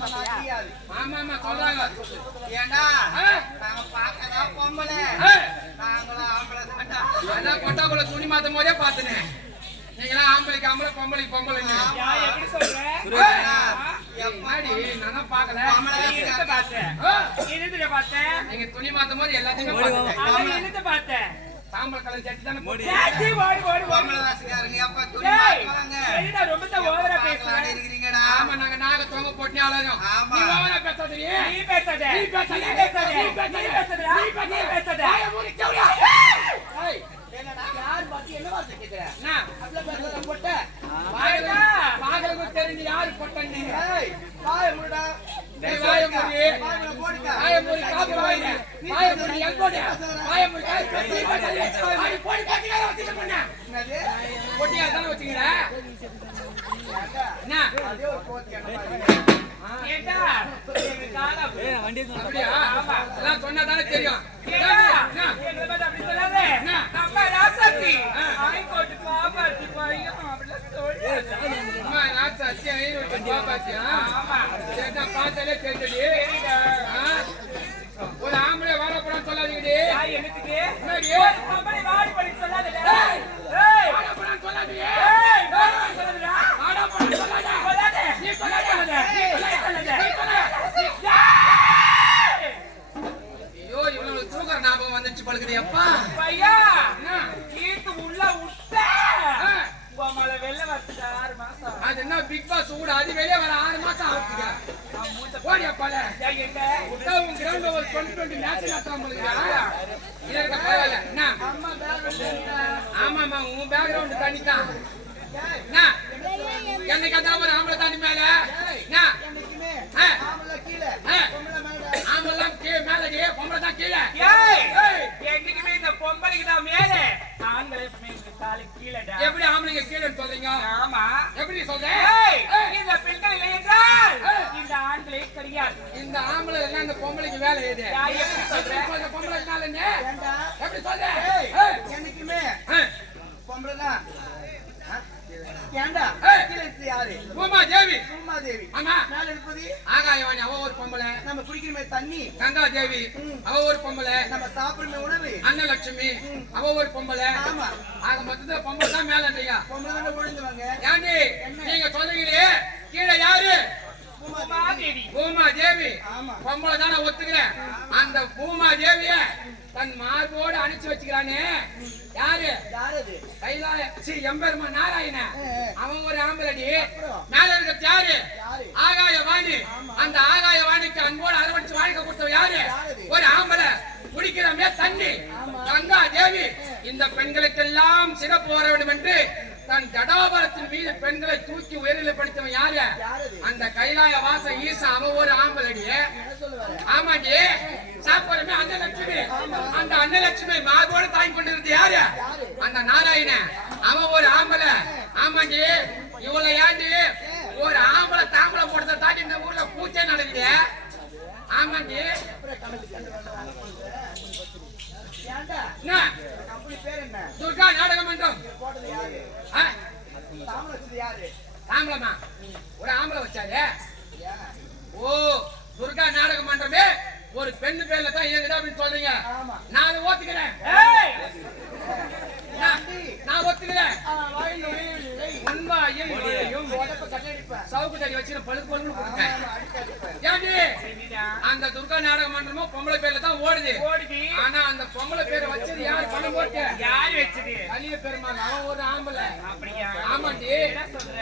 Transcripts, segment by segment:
ஆமா ஆமா சொல்றாங்க. ஏண்டா? நாங்க பார்க்கறதா பொம்பளை. நாங்களும் ஆம்பளை அதான் கொட்டாக்குள்ள துணி மாத்தும் போதே பார்த்தனே நீங்களாம் ஆம்பளைக்கு ஆம்பளை பொம்பளைக்கு பொம்பளைங்க யா, எப்படி சொல்ற? எம்மாடி நான் பார்க்கல ஆம்பளை நீ என்னத்த பார்த்த? ஆ, என்னத்துல பார்த்த? நீங்க துணி மாத்தும் போது எல்லாத்தையுமே பார்த்தேன் தாம்பளை கலர் சட்டி தானே போட்டு ஜாஸ்தி ஓடு, ஓடு, வாசிக்காரங்க எப்ப துணி மாத்துவாங்க என்னடா ரொம்ப தான் ஓவரா பேசுற? பார்க்கலான்னு இருக்கிறீங்கடா ஆமா நாங்க நாக தொங்க போட்டு ஆமா. நீ ஓவரா நீ பேசாத. நீ பேசாத. நீ பேசாத. நீ பேசாத. நீ பேசாதடா. நீ பேசாத. நீ பேசாத. வாயை மூடி சவுரியா. ஏய், என்னடா யார் பார்த்து என்ன வார்த்தை கேக்குற என்ன? அப்படியே பேசுறத போட்ட வாயில- வாயிலுக்கு தெரிஞ்சு யாரு போட்டேன்னு. ஏய் வாய முடா ஏய், வாயை மூடி. வாயில போடுடா வாயை மூடி, காப்பு வாயில. வாயை மூடி, எங்கோடு? வாயை மூடி, வாயை மூடி. நீ பேசாத. வாயை போடி, கத்திக்கார வச்சுட்டு பண்ண. என்னது பொட்டியார் தானே வச்சுக்கிற? என்ன? அதே ஒரு போத்தியான ஏண்டா, எங்க காலம். அப்படியா? எல்லாம் சொன்னாதானே தெரியும். ஏண்டா, என்ன? எங்களை பார்த்து அப்படி சொல்லாத. என்ன? நம்ம ராசாத்தி. ஆ. ஹைகோர்ட் பாப்பாத்தி பையன் அப்படிலாம் சொல்றாத. அம்மா, நான் சத்தியம் ஐநூறு வச்சு பாப்பாச்சியா? ஆமா. சரி, நான் பார்த்தாலே. ஆ? ஒரு ஆம்பளை வாழ போறான்னு சொல்லாதீங்கடி. என்னடி? வாடி பண்ணி சொல்லாதீங்க. வாடி. நீ. நீ. ஐயோ, இவனுக்கு தூக்குற ஞாபகம் வந்துச்சு பழுக்குது, அப்பா. பையா? கீத்து உள்ள விட்ட. உன் மேல வெள்ளை வரத்துக்கு ஆறு மாசம் அது என்ன பிக் பாஸ் கூட அது வெளியே வர ஆறு மாசம் ஆகுதுங்க அவன் மூத்த ஓடி அப்பால ஏய், எங்க? விட்டா உன் கிரவுண்ட் ஒரு டுவெண்ட்டி டுவெண்ட்டி மேட்ச் நடத்தாம போலுங்க இது இருக்க பரவாயில்ல. என்ன? அம்மா பேர் ஆமாமா உன் பேக்ரவுண்ட் தண்ணி தான் என்ன? என்னைக்கு அதான் ஒரு ஆம்பளை தண்ணி மேல? என்ன. ஆம்பளை கீழே மேல. பொம்பளை தான் கீழே. என்னைக்குமே இந்த பொம்பளைக்கு தான் மேலே. ஆண்கள். எப்படி ஆம்பளைங்க கீழே சொல்றீங்க ஆமா. எப்படி சொல்ற ஏய், ஏய். இந்த இல்லை என்றால். இந்த ஆண்களே கிடையாது இந்த ஆம்பளை எல்லாம் இந்த பொம்பளைக்கு வேலை எது? எப்படி சொல்ற. பொம்பளை தான்? ஏண்டா? இருக்கிறது யாரு? பூமா தேவி. ஆமா. மேல இருப்பது ஆகாயவாணி அவ ஒரு பொம்பளை. நம்ம குடிக்கிறமே தண்ணி. கங்கா தேவி. அவ ஒரு பொம்பளை. நம்ம சாப்பிடுற உணவு. அன்னலட்சுமி. அவ ஒரு பொம்பளை. ஆமா. ஆக மொத்தத்துல பொம்பளை தான் பொம்பளை தானே ஏண்டி? நீங்க சொல்றீங்களே. கீழே யாரு? பூமா தேவி ஆமா. பொம்பளை தான் நான் ஒத்துக்கிறேன். அந்த பூமா தேவிய தன் மார்போடு அணைச்சு வச்சுக்கிறானே. யாரு? கைலாய சி எம்பெருமா நாராயண. அவன் ஒரு ஆம்பளடி. அப்புறம்? மேல இருக்கிறது யாரு? யாரு? ஆகாய வாணி. அந்த ஆகாய வாணிக்கு அன்போடு அரவணைச்சு வாழ்க்கை கொடுத்தவ யாரு? ஒரு ஆம்பளை. குடிக்கிறமே தண்ணி. கங்கா தேவி இந்த பெண்களுக்கெல்லாம் சிறப்பு வர வேண்டும் என்று தன் ஜடாபரத்தின் மீது பெண்களை தூக்கி உயரில் படித்தவன் யாரு? அந்த கைலாய வாச ஈசா ஒரு ஆம்பளடி ஆமாடி சொல்லுவாரு ஆமாண்டி சாப்பாடுமே அன்னலட்சுமி. அந்த அன்னலட்சுமி மாதோட தாங்கி கொண்டிருந்தது யாரு? அந்த நாராயண. அவன் ஒரு ஆம்பளை. ஆமாடி இவ்வளவு ஏண்டி? ஒரு ஆம்பளை தாம்பளை போடுறத தாண்டி இந்த ஊர்ல பூச்சே நடக்குது. ஆமாடி என்ன? துர்கா நாடக மன்றம் ஆ, தாமரை யாரு ஆம்பளைமா ஒரு ஆம்பளை வச்சாரு ஏன்? ஓ துர்கா நாடக மன்றமே ஒரு பெண்ணு பேர்ல தான் இயங்குது அப்படின்னு சொல்றீங்க நான் ஏய்! நான் ஒத்துக்கிறேன். உண்மையும். சவுக்கு தடி வச்சு பழுக்கு பழுக்கு. அந்த துர்கா நாடக மன்றமும் பொம்பளை பேர்ல தான் ஓடுது. ஆனா அந்த பொம்பளை பேரை வச்சது யாரு பணம் போட்டு? யார் வச்சது? கலிய பெருமாள். அவன் ஒரு ஆம்பளை. ஆமாண்டி.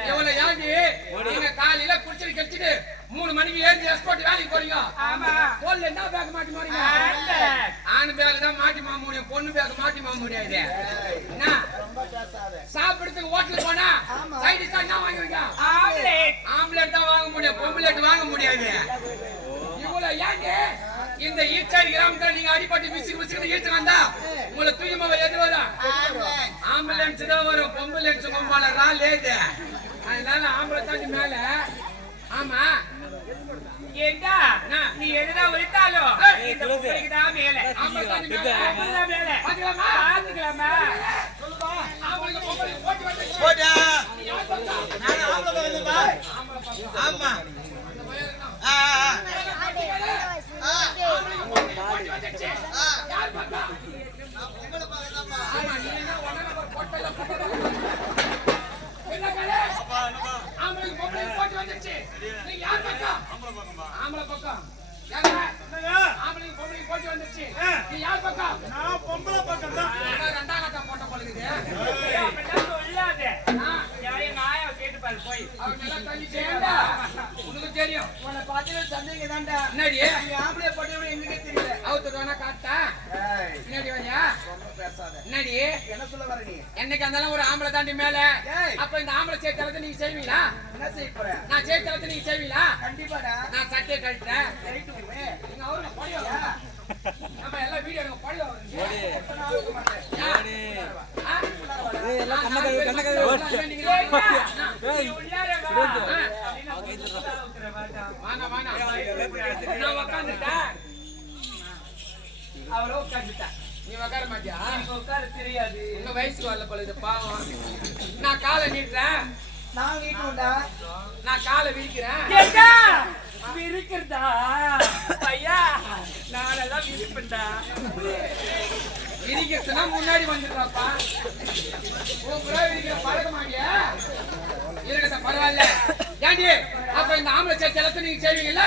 இவளை ஏண்டி? நீங்க காலையில குடிச்சிட்டு கடிச்சிட்டு மூணு மணிக்கு ஏஞ்சி எஸ்போர்ட் வேலைக்கு போறீங்க? ஆமா. தோல்ல என்ன பேக் மாட்டி மாறீங்க. ஆண் பேக் தான் மாட்டி மாற முடியும். பொண்ணு பேக் மாட்டி மாற முடியாது. என்ன. சாப்பிடுறதுக்கு ஹோட்டலுக்கு போனா. சைடு என்ன வாங்குவீங்க ஆம்லெட் ஆம்லெட் தான் வாங்க முடியும். பொம்பளெட் வாங்க முடியாது. இவ்வளவு ஏங்க இந்த ஈச்சாடி கிராமத்துல நீங்க அடிப்பட்டு விசி விசிட்டு ஈட்டு வந்தா உங்களை தூக்கி மாவ எது வரும் ஆம்புலன்ஸ் தான் வரும். பொம்புலன்ஸ் கொம்பால ரால் ஏது? அதனால தாண்டி மேல. ஆமா. ஏண்டா நீ எதுனா விழுத்தாலும் இந்த பொம்பளைக்கு தான். ஆமா. இருந்தாலும் ஒரு ஆம்பளை தாண்டி மேல. ஏய். அப்ப இந்த ஆம்பளை சேர்த்தலத்தை நீங்க செய்வீங்களா? என்ன செய்ய போற? நான் சேர்த்தலத்தை நீங்க செய்வீங்களா? கண்டிப்பாடா. நான் சட்டையை உண்மை. நீங்க அவருங்க படியா நம்ம எல்லாம் வீடியோ எடுங்க படியா நான் மாட்டேன். ஏய், நீ உட்கார மாட்டியா? உட்கார தெரியாது. உங்க வயசுக்கு வரல போல இது பாவம். நான் காலை நீட்டுறேன். நான் வீட்டுண்டா நான் காலை விரிக்கிறேன். விரிக்கிறதா? ஐயா, நானெல்லாம் விரிப்பேன்டா. விரிக்கிறதுனா முன்னாடி வந்துடுறாப்பா. உன் புறா விரிக்கிற பழக்கமாங்க இருக்கட்டும் பரவாயில்ல. ஏண்டி? அப்ப இந்த ஆம்பளை சேர்த்து எல்லாத்தையும் நீங்க செய்வீங்கல்ல?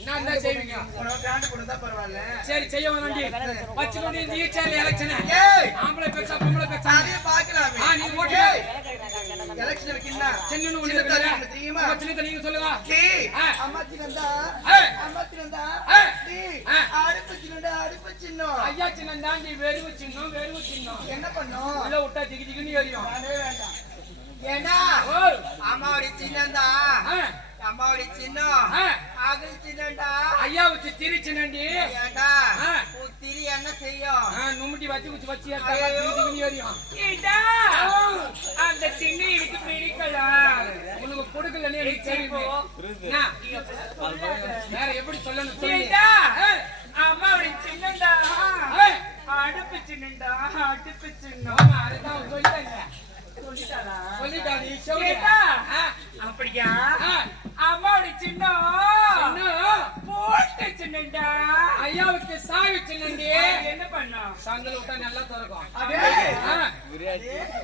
என்ன செய்வீங்க? பரவாயில்ல. சரி செய்ய எலெக்ஷன் ஆம்பளை பேசா பொம்பளை பேசா? அதே நீங்க சொல்லுங்க. டீ அம்மாச்சி நந்தா அம்மாச்சி அடுப்பு சின்னம். ஐயா சின்னம் தாண்டி வெறுவு சின்னம் வெறுவு சின்னம். என்ன பண்ணும்? உள்ள விட்டா திகி திகின்னு எரியும். வேண்டாம். ஏண்டா? அம்மாவுடைய சின்னந்தா அம்மாவுடைய சின்னம். அகல் சின்னண்டா ஐயா வச்சு திரி சின்னண்டி. ஏண்டா? திரி என்ன செய்யும்? ஆ, நும்முட்டி வச்சு வச்சு வச்சு எரியும். அந்த சின்ன எனக்கு பிடிக்கல உனக்கு கொடுக்கலன்னு எனக்கு தெரியுமே என்ன? வேற எப்படி சொல்லணும் அம்மாவுடைய சின்னண்டா அடுப்பு சின்னண்டா அடுப்பு சின்னம். அதுதான் சொல்லிட்டாங்க. அப்படியா? இன்னும் போட்டு சின்னண்டா ஐயாவுக்கு சாவி சின்னண்டி என்ன பண்ணோம்? சங்கல் விட்டா நல்லா திறக்கும்.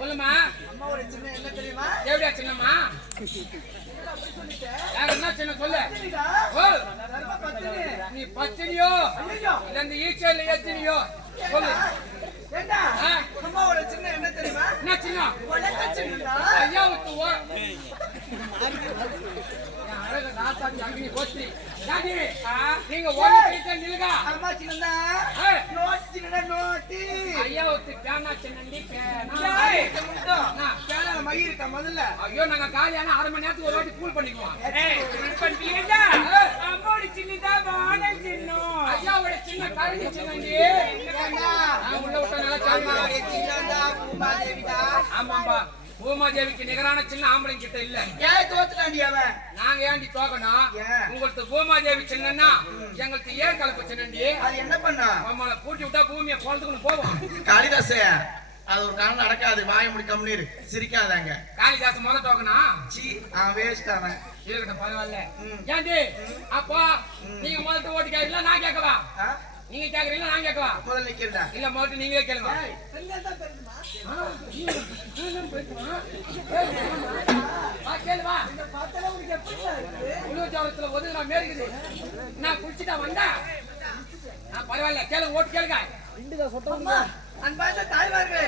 சொல்லுமா? என்ன தெரியுமா? எப்படியா சின்னம்மா? என்ன சின்ன சொல்லு. நீ ஐயோ. இல்ல இந்த ஈச்சல் எத்தினியோ சொல்லு. ஏண்டா? என்ன தெரியுமா? என்ன உலக அழகு அங்கினி போச்சு நீங்க ஓடி போயிட்டு நிலுங்க அம்மா சின்னந்தா ஏய், நோட்டு ஐயாவுக்கு பேனா சின்னண்டி பேனா. இருக்கா முதல்ல? ஐயோ நாங்க காலியான அரை மணி நேரத்துக்கு ஒரு வாட்டி கூல் பண்ணிக்குவோம்? அம்மாவுடைய சின்னதா வானல் சின்னம் ஐயாவோட சின்ன கரடி சின்னண்டி ஏண்டா நான் உள்ள விட்ட நல்லா சால்மா அம்மாவுடைய பூமாதேவிக்கு நிகரான சின்ன ஆம்பளைங்க கிட்ட இல்ல. ஏன் தோத்துட்டாண்டி அவன் நாங்க ஏண்டி தோக்கணும்? உங்களுக்கு பூமாதேவி சின்னன்னா எங்களுக்கு ஏன் கலப்பு சின்னண்டி? அது என்ன பண்ணா? நம்மள பூட்டி விட்டா பூமியை குளத்துக்குள்ள போவோம். காளிதாசே அது ஒரு காலம் நடக்காது. வாய முடி கம்முனீர் சிரிக்காதாங்க. காளிதாசன் முத டோக்கனா சி அவன் வேஸ்ட் அவன் இருக்கட்டும் பரவாயில்ல. ஏண்டி அப்பா நீங்க முதல்ல ஓட்டு கேட்கல நான் கேட்கவா? நீங்க கேக்குறீங்களா நான் கேட்கவா முதல்ல நிக்கிறதா இல்ல முதல்ல நீங்களே கேளுங்க. உளுவர் ஜாதகத்துல ஒதுங்குறா மேற்குது. நான் குளிச்சுட்டா வந்தா? ஆ, பரவாயில்ல கேளு ஓட்டு கேளுங்க அன்பார்ந்த தாய்மார்களே,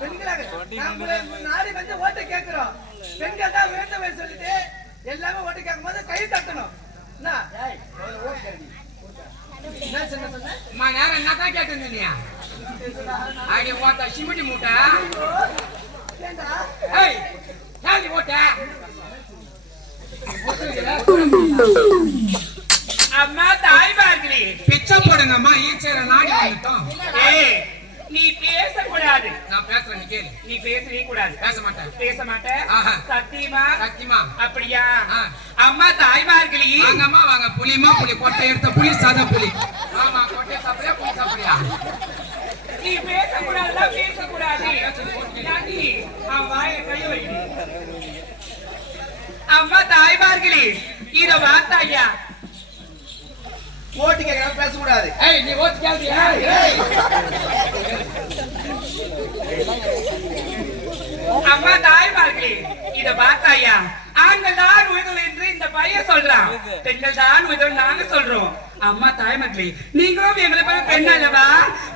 பெண்களாக, நாடி வந்து ஓட்டை கேட்கிறோம். பெண்கள் தான் வேண்டுமே சொல்லிட்டு எல்லாமே ஓட்டு கேட்கும்போது கை தட்டணும் என்ன? ஓட்டு கேளுங்க. நீ அடி ஓட்ட சிமிட்டி மூட்டை. ஏண்டா? ஏய் ஏண்டி ஓட்ட அம்மா தாய்மார்களே பிச்சை போடுங்கம்மா ஈச்சர நாடி வந்துட்டோம். நீ பேசக்கூடாது. நான் கேளு. நீ பேசவே கூடாது. பேச மாட்டேன் பேச மாட்டேன் ஆஹா. சத்தியமா? சத்தியமா. அப்படியா. அம்மா தாய்மார்களே. வாங்கம்மா வாங்க. புளிமா புளி கொட்டை எடுத்த புளி சாதா புளி. ஆமா கொட்டை சாப்பிடுறியா புளி சாப்பிடுறியா? நீ பேசக்கூடாதுன்னா பேசக்கூடாது. அவன் வாயை கையை வை. அம்மா தாய்மார்களே இத வார்த்தையா? ஓட்டு கேட்கறவங்க பேசக்கூடாது. ஏய் நீ ஓட்டு கேள்வியா அம்மா தாய்மார்களே இத பார்த்தாயா? ஆண்கள் தான் உயிர்கள் என்று இந்த பையன் சொல்றான். பெண்கள் தான் உயிர்கள் நாங்க சொல்றோம். அம்மா தாய்மார்களே நீங்களும் எங்களை போல பெண் அல்லவா?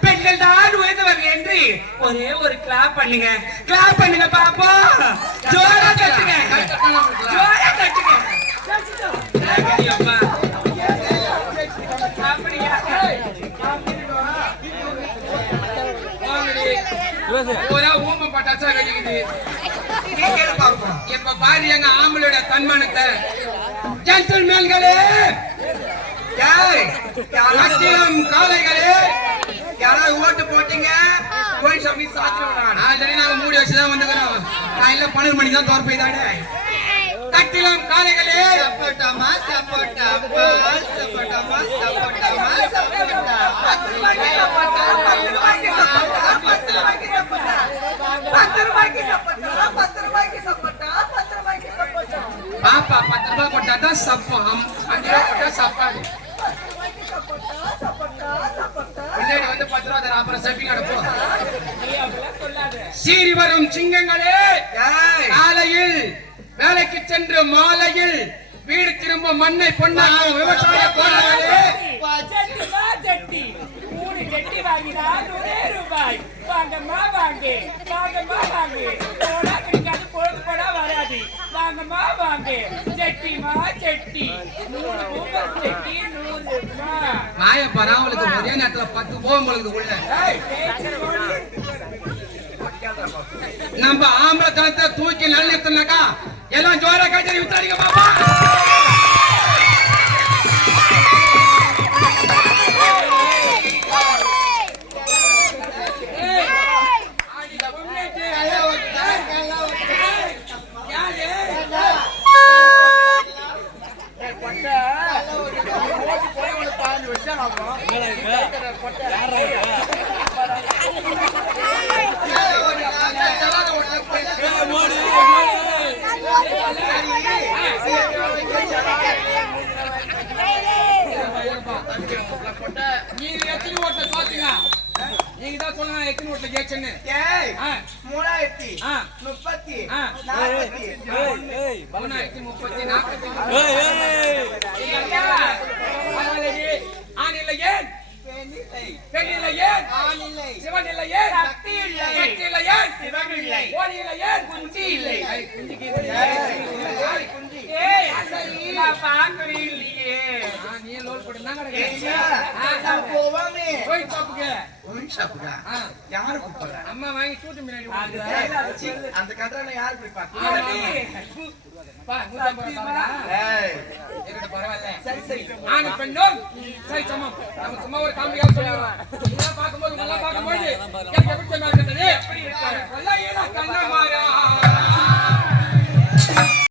பெண்கள் தான் உயர்ந்தவர்கள் என்று ஒரே ஒரு கிளாப் பண்ணுங்க. கிளாப் பண்ணுங்க பாப்போம் ஜோரா தட்டுங்க ஜோரா தட்டுங்க சரி, அம்மா. ஊம பட்டாச்சா இப்ப பாரு எங்க ஆம்பளோட தன்மானத்தை. ஜென்டில்மேன்களே ஏய், யாராவது லட்சியம் காளைகளே! யாராவது ஓட்டு போட்டீங்க? போய் சொல்லி சாத்திரம் நான் சரி நாங்க மூடி வச்சுதான் வந்துக்கிறோம். காலையில பன்னெண்டு மணிக்கு தான் தோற்பை போய்தாடு கட்டிலம் காளைகளே. சப்போட்டாமா சப்போட்டாமா சப்போட்டாமா சப்போட்டாமா சப்போட்டா பத்து ரூபாய்க்கு சப்போட்டா பத்து ரூபாய்க்கு சப்போட்டா பத்து ரூபாய்க்கு சப்போட்டா. பத்து ரூபாய்க்கு சப்போட்டா பத்து ரூபாய்க்கு சப்போட்டா பத்து ரூபாய்க்கு சப்போட்டா. பாப்பா பத்து ரூபாய் கொட்டா தான் சப்பம் அஞ்சு ரூபாய் கொட்டா சாப்பாடு. பின்னாடி வந்து பத்து ரூபா அப்புறம் செப்பி நடப்போம் நீ அப்படிலாம் சொல்லாத. சீறி வரும் சிங்கங்களே. காலையில் வேலைக்கு சென்று மாலையில் வீடு திரும்ப மண்ணை பொண்ணாக்கும் விவசாய மூணு ஜெட்டி வாங்கினா நூறே ரூபாய். வாங்கம்மா வாங்கு. வாங்கம்மா வாங்கு. போனா கிடைக்காது பொழுது போனா வராது. வாங்கம்மா வாங்கு. ரூபாய் ஜெட்டி நூறு ரூபாய். வாய பராமலுக்கு ஒரே நேரத்துல பத்து போகும் பொழுது உள்ள. நம்ம ஆம்பளை தூக்கி நல்லிருத்தனாக்கா எல்லாம் ஜோரா கச்சேரி வித்தாடிங்க பாப்பா ஆ, மூணாயிரத்தி முப்பத்தி. நாற்பத்தி மூணாயிரத்தி முப்பத்தி நாற்பத்தி ஐயா, ஆண் இல்லை ஏன் பெண்ணில்லை, பெண் இல்லை ஏன் ஆணில்லை, சிவன் இல்லை ஏன் சக்தி இல்லை. சக்தி இல்லை ஏன் சிவன் இல்லை. கோழி இல்லை ஏன் குஞ்சு இல்லை. ஐ, குஞ்சுக்கு இல்லை. ஏய், குஞ்சு. ஏய், நான் பார்க்கவே இல்லையே ஆ, நீ லோல் போட்டு தான் ஐயா, கிடக்குற. நான் போவாமே. போய் பாப்புக்கு. ஒயின் ஷாப்புக்கா? ஆ, யாரு கூப்பிடுறா? அம்மா வாங்கி சூட்டு முன்னாடி அந்த யாரு போய் பார்க்கும்போது